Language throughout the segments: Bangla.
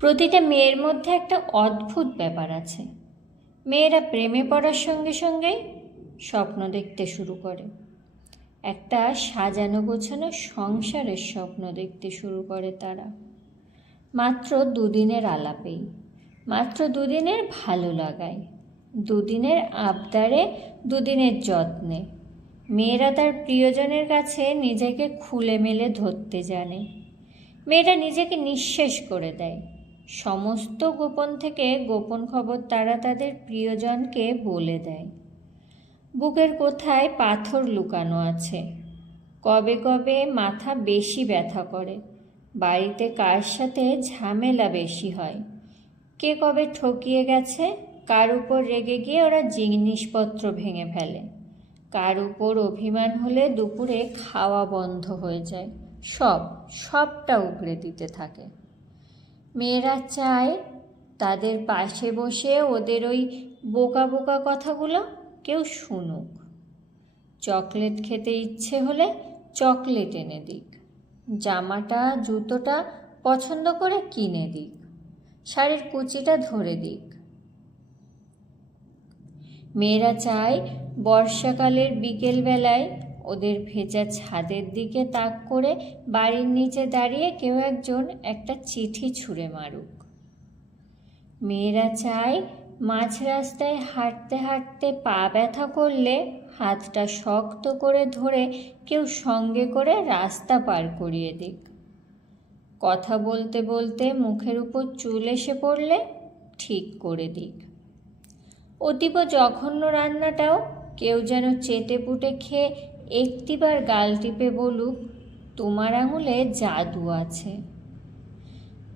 প্রতিটা মেয়ের মধ্যে একটা অদ্ভুত ব্যাপার আছে। মেয়েরা প্রেমে পড়ার সঙ্গে সঙ্গেই স্বপ্ন দেখতে শুরু করে। একটা সাজানো গোছানো সংসারের স্বপ্ন দেখতে শুরু করে তারা। মাত্র দুদিনের আলাপেই, মাত্র দুদিনের ভালো লাগায়, দুদিনের আবদারে, দুদিনের যত্নে। মেয়েরা তার প্রিয়জনের কাছে নিজেকে খুলে মেলে ধরতে জানে। মেয়েরা নিজেকে নিঃশেষ করে দেয়। সমস্ত গোপন থেকে গোপন খবর তারা তাদের প্রিয়জনকে বলে দেয়। বুকের কোথায় পাথর লুকানো আছে? কবে কবে মাথা বেশি ব্যথা করে? বাড়িতে কার সাথে ঝামেলা বেশি হয়? কে কবে ঠকিয়ে গেছে? কার উপর রেগে গিয়ে ওরা জিনিসপত্র ভেঙে ফেলে? কার উপর অভিমান হলে দুপুরে খাওয়া বন্ধ হয়ে যায়? সব, সবটা উগড়ে দিতে থাকে। মেয়েরা চায় তাদের পাশে বসে ওদের ওই বোকা বোকা কথাগুলো কেউ শুনুক। চকলেট খেতে ইচ্ছে হলে চকলেট এনে দিক। জামাটা, জুতোটা পছন্দ করে কিনে দিক। শাড়ির কুচিটা ধরে দিক। মেয়েরা চায় বর্ষাকালের বিকেলবেলায় ওদের ভেজা ছাদের দিকে তাক করে বাড়ির নিচে দাঁড়িয়ে কেউ একজন একটা চিঠি ছুঁড়ে মারুক। মেয়েরা চায় মাঝ রাস্তায় হাঁটতে হাঁটতে পা ব্যথা করলে হাতটা শক্ত করে ধরে কেউ সঙ্গে করে রাস্তা পার করিয়ে দিক। কথা বলতে বলতে মুখের উপর চুল এসে পড়লে ঠিক করে দিক। অতীব জঘন্য রান্নাটাও কেউ যেন চেটে পুটে খেয়ে একটিবার গাল টিপে বলুক, তোমার আঙুলে জাদু আছে।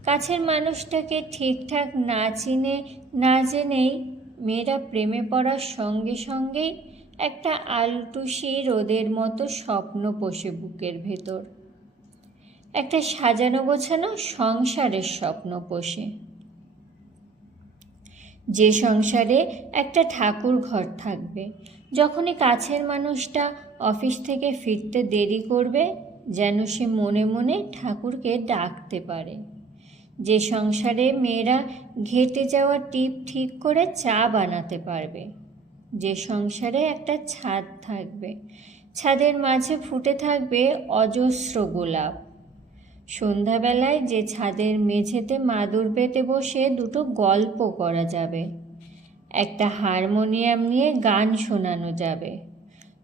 কাছের মানুষটাকে ঠিকঠাক না চিনে, না জেনেই মেয়েরা প্রেমে পড়ার সঙ্গে সঙ্গেই একটা আলটুসি রোদের মতো স্বপ্ন পোষে বুকের ভেতর। একটা সাজানো গোছানো সংসারের স্বপ্ন পোষে। যে সংসারে একটা ঠাকুর ঘর থাকবে। যখনই কাছের মানুষটা অফিস থেকে ফিরতে দেরি করবে, যেন সে মনে মনে ঠাকুরকে ডাকতে পারে। যে সংসারে মেয়েরা ঘেটে যাওয়া টিপ ঠিক করে চা বানাতে পারবে। যে সংসারে একটা ছাদ থাকবে, ছাদের মাঝে ফুটে থাকবে অজস্র গোলাপ। সন্ধ্যাবেলায় যে ছাদের মেঝেতে মাদুর পেতে বসে দুটো গল্প করা যাবে। একটা হারমোনিয়াম নিয়ে গান শোনানো যাবে।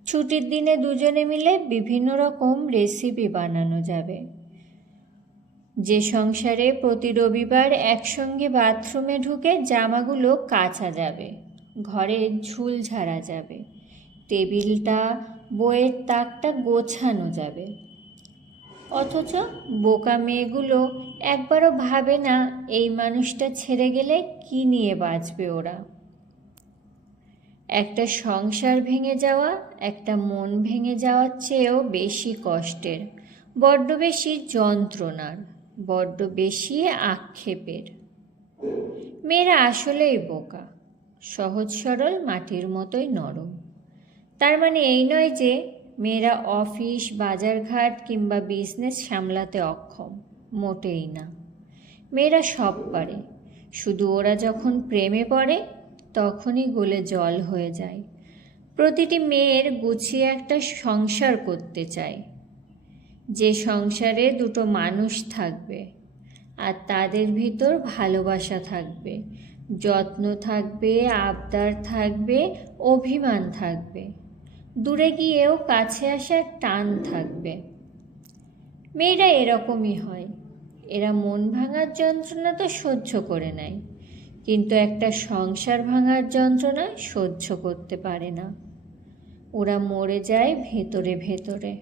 ছুটির দিনে দুজনে মিলে বিভিন্ন রকম রেসিপি বানানো যাবে। যে সংসারে প্রতি রবিবার একসঙ্গে বাথরুমে ঢুকে জামাগুলো কাচা যাবে। ঘরে ঝুল ঝাড়া যাবে। টেবিলটা, বইয়ের তাকটা গোছানো যাবে। অথচ বোকা মেয়েগুলো একবারও ভাবে না এই মানুষটা ছেড়ে গেলে কি নিয়ে বাঁচবে ওরা। একটা সংসার ভেঙে যাওয়া, একটা মন ভেঙে যাওয়ার চেয়েও বেশি কষ্টের, বড্ড বেশি যন্ত্রণার, বড্ড বেশি আক্ষেপের। মেয়েরা আসলেই বোকা, সহজ সরল, মাটির মতোই নরম। তার মানে এই নয় যে মেয়েরা অফিস, বাজারঘাট কিংবা বিজনেস সামলাতে অক্ষম, মোটেই না। মেয়েরা সব পারে, শুধু ওরা যখন প্রেমে পড়ে, তখনই গলে জল হয়ে যায়। প্রতিটি মেয়ের গুছিয়ে একটা সংসার করতে চায়। যে সংসারে দুটো মানুষ থাকবে, আর তাদের ভিতর ভালোবাসা থাকবে, যত্ন থাকবে, আবদার থাকবে, অভিমান থাকবে। দূরে গিয়েও কাছে আসার টান থাকবে। মেয়েরা এরকমই হয়। এরা মন ভাঙার যন্ত্রণা তো সহ্য করে নেয়, কিন্তু একটা সংসার ভাঙার যন্ত্রণা সহ্য করতে পারে না। ওরা মরে যায় ভেতরে ভেতরে।